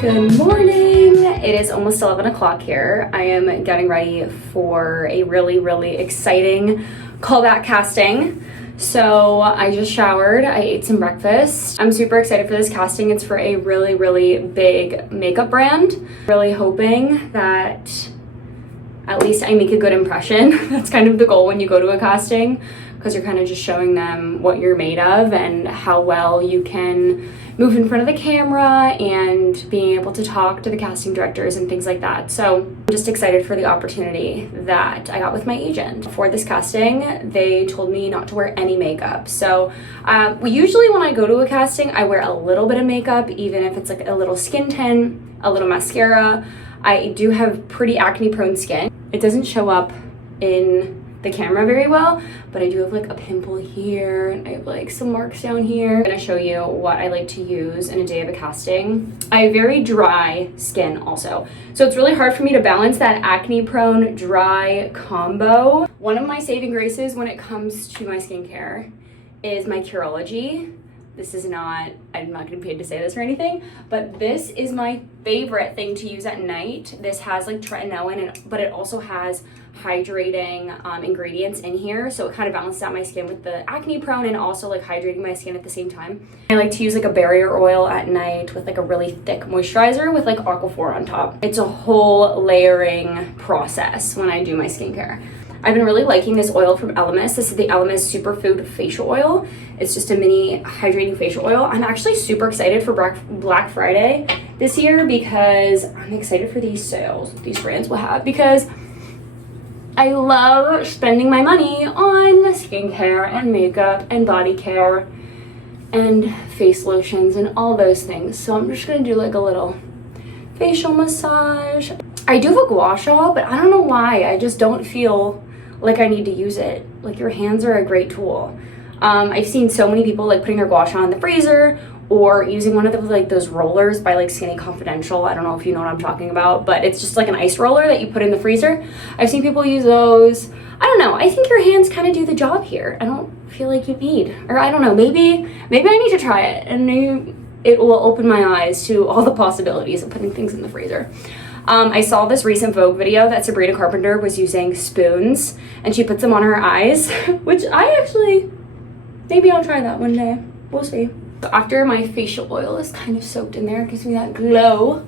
Good morning. It is almost 11 o'clock here. I am getting ready for a really exciting callback casting. So I just showered, I ate some breakfast. I'm super excited for this casting. It's for a really big makeup brand. Really hoping that at least I make a good impression. That's kind of the goal when you go to a casting, because you're kind of just showing them what you're made of and how well you can move in front of the camera and being able to talk to the casting directors and things like that. So I'm just excited for the opportunity that I got with my agent. For this casting, they told me not to wear any makeup. So usually when I go to a casting, I wear a little bit of makeup, even if it's like a little skin tint, a little mascara. I do have pretty acne prone skin. It doesn't show up in the camera very well, but I do have like a pimple here and I have like some marks down here. I'm gonna show you what I like to use in a day of a casting. I have very dry skin also, so it's really hard for me to balance that acne prone dry combo. One of my saving graces when it comes to my skincare is my Curology. This is not, I'm not getting paid to say this or anything, but this is my favorite thing to use at night. This has like tretinoin, but it also has hydrating ingredients in here, so it kind of balances out my skin with the acne prone and also like hydrating my skin at the same time. I like to use like a barrier oil at night with like a really thick moisturizer with like Aquaphor on top. It's a whole layering process when I do my skincare. I've been really liking this oil from Elemis. This is the Elemis Superfood Facial Oil. It's just a mini hydrating facial oil. I'm actually super excited for Black Friday this year because I'm excited for these sales these brands will have, because I love spending my money on skincare and makeup and body care and face lotions and all those things. So I'm just gonna do like a little facial massage. I do have a gua sha, but I don't know why. I just don't feel like I need to use it. Like, your hands are a great tool. I've seen so many people like putting their gua sha in the freezer or using one of the, like those rollers by like Skinny Confidential. I don't know if you know what I'm talking about, but it's just like an ice roller that you put in the freezer. I've seen people use those. I don't know. I think your hands kind of do the job here. I don't feel like you need, or I don't know, maybe I need to try it and maybe it will open my eyes to all the possibilities of putting things in the freezer. I saw this recent Vogue video that Sabrina Carpenter was using spoons and she puts them on her eyes, which I actually, maybe I'll try that one day. We'll see. So after my facial oil is kind of soaked in there, it gives me that glow.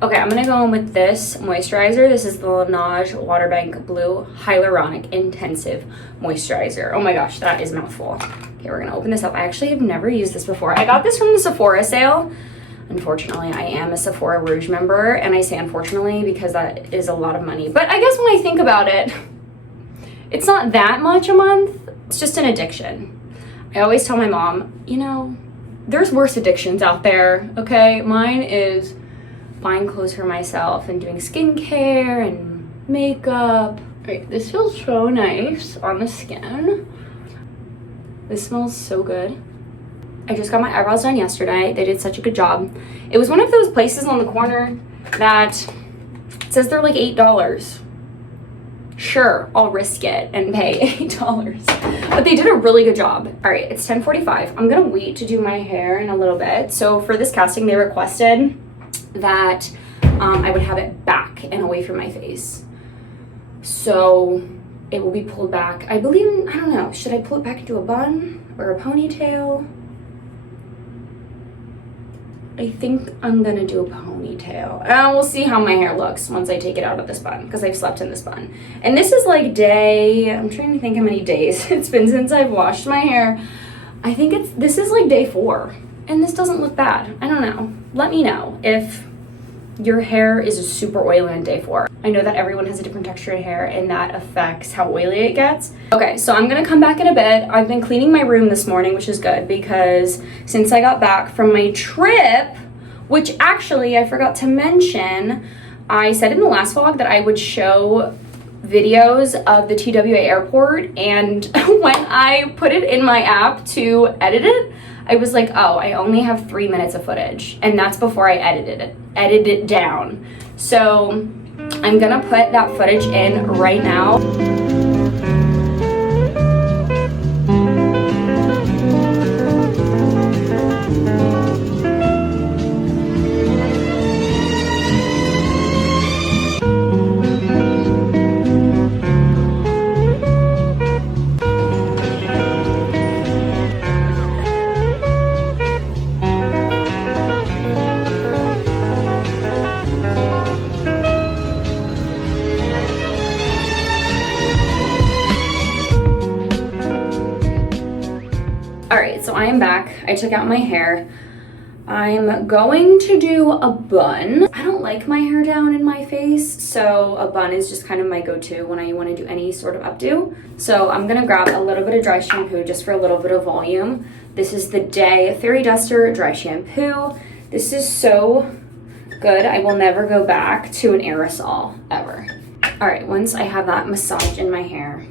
Okay, I'm gonna go in with this moisturizer. This is the Laneige Waterbank Blue Hyaluronic Intensive Moisturizer. Oh my gosh, that is a mouthful. Okay, we're gonna open this up. I actually have never used this before. I got this from the Sephora sale. Unfortunately, I am a Sephora Rouge member, and I say unfortunately because that is a lot of money. But I guess when I think about it, it's not that much a month. It's just an addiction. I always tell my mom, you know, there's worse addictions out there, okay? Mine is buying clothes for myself and doing skincare and makeup. Right, this feels so nice on the skin. This smells so good. I just got my eyebrows done yesterday. They did such a good job. It was one of those places on the corner that says they're like $8. Sure, I'll risk it and pay $8. But they did a really good job. All right, it's 10:45. I'm gonna wait to do my hair in a little bit. So for this casting, they requested that I would have it back and away from my face. So it will be pulled back. I believe, I don't know, should I pull it back into a bun or a ponytail? I think I'm gonna do a ponytail. And we'll see how my hair looks once I take it out of this bun, because I've slept in this bun. And this is like I'm trying to think how many days it's been since I've washed my hair. I think this is like day 4. And this doesn't look bad. I don't know. Let me know if your hair is super oily on day 4. I know that everyone has a different texture in hair and that affects how oily it gets. Okay, so I'm gonna come back in a bit. I've been cleaning my room this morning, which is good because since I got back from my trip, which actually I forgot to mention, I said in the last vlog that I would show videos of the TWA airport, and when I put it in my app to edit it, I was like, oh, I only have 3 minutes of footage, and that's before I edited it down. So I'm gonna put that footage in right now. I am back. I took out my hair. I'm going to do a bun. I don't like my hair down in my face, so a bun is just kind of my go-to when I want to do any sort of updo. So I'm gonna grab a little bit of dry shampoo just for a little bit of volume. This is the Day Fairy Duster Dry Shampoo. This is so good. I will never go back to an aerosol, ever. All right, once I have that massaged in my hair,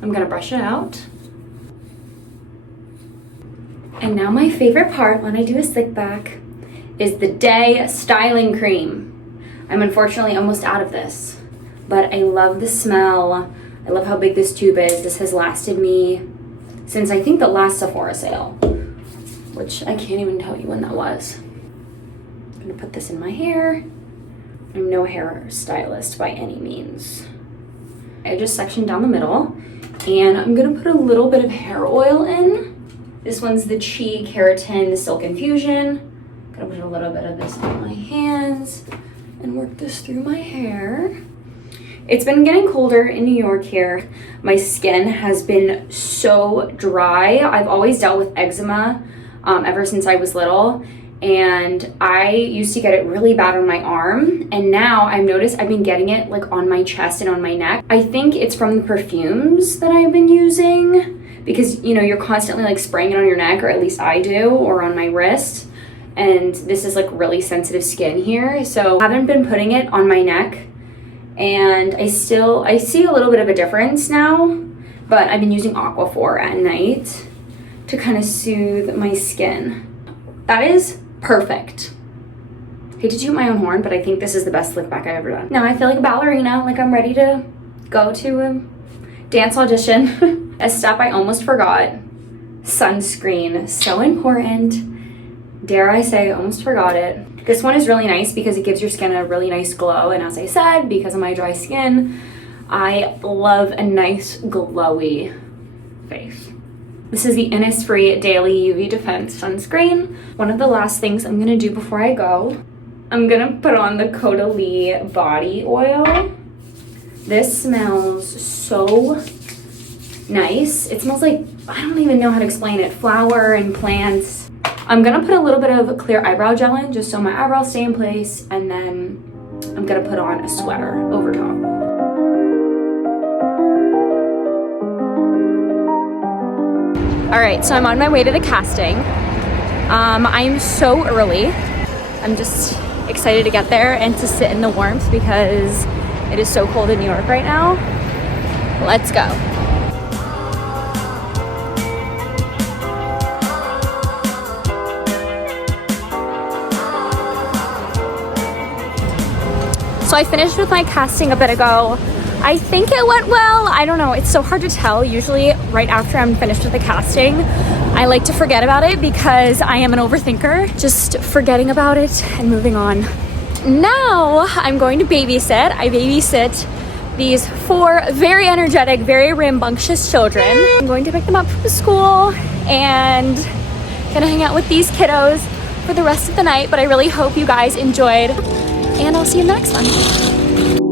I'm gonna brush it out. And now my favorite part when I do a slick back is the Day Styling Cream. I'm unfortunately almost out of this, but I love the smell. I love how big this tube is. This has lasted me since I think the last Sephora sale, which I can't even tell you when that was. I'm gonna put this in my hair. I'm no hair stylist by any means. I just sectioned down the middle, and I'm gonna put a little bit of hair oil in. This one's the Hiii Keratin Silk Infusion. I'm gonna put a little bit of this on my hands and work this through my hair. It's been getting colder in New York here. My skin has been so dry. I've always dealt with eczema ever since I was little, and I used to get it really bad on my arm, and now I've noticed I've been getting it like on my chest and on my neck. I think it's from the perfumes that I've been using, because you know, you're constantly like spraying it on your neck, or at least I do, or on my wrist, and this is like really sensitive skin here, so I haven't been putting it on my neck, and I see a little bit of a difference now, but I've been using Aquaphor at night to kind of soothe my skin. That is perfect. I hate to toot my own horn, but I think this is the best slick back I've ever done. Now I feel like a ballerina, like I'm ready to go to a dance audition. A step I almost forgot, sunscreen, so important. Dare I say, almost forgot it. This one is really nice because it gives your skin a really nice glow, and as I said, because of my dry skin, I love a nice glowy face. This is the Innisfree Daily UV Defense Sunscreen. One of the last things I'm gonna do before I go, I'm gonna put on the Caudalie body oil. This smells so nice. It smells like, I don't even know how to explain it, flower and plants. I'm gonna put a little bit of clear eyebrow gel in just so my eyebrows stay in place, and then I'm gonna put on a sweater over top. All right, so I'm on my way to the casting. I'm so early. I'm just excited to get there and to sit in the warmth because it is so cold in New York right now. Let's go. So I finished with my casting a bit ago. I think it went well. I don't know, it's so hard to tell. Usually right after I'm finished with the casting, I like to forget about it because I am an overthinker, just forgetting about it and moving on. Now I'm going to babysit. I babysit these 4 very energetic, very rambunctious children. I'm going to pick them up from school and gonna hang out with these kiddos for the rest of the night, but I really hope you guys enjoyed, and I'll see you in the next one.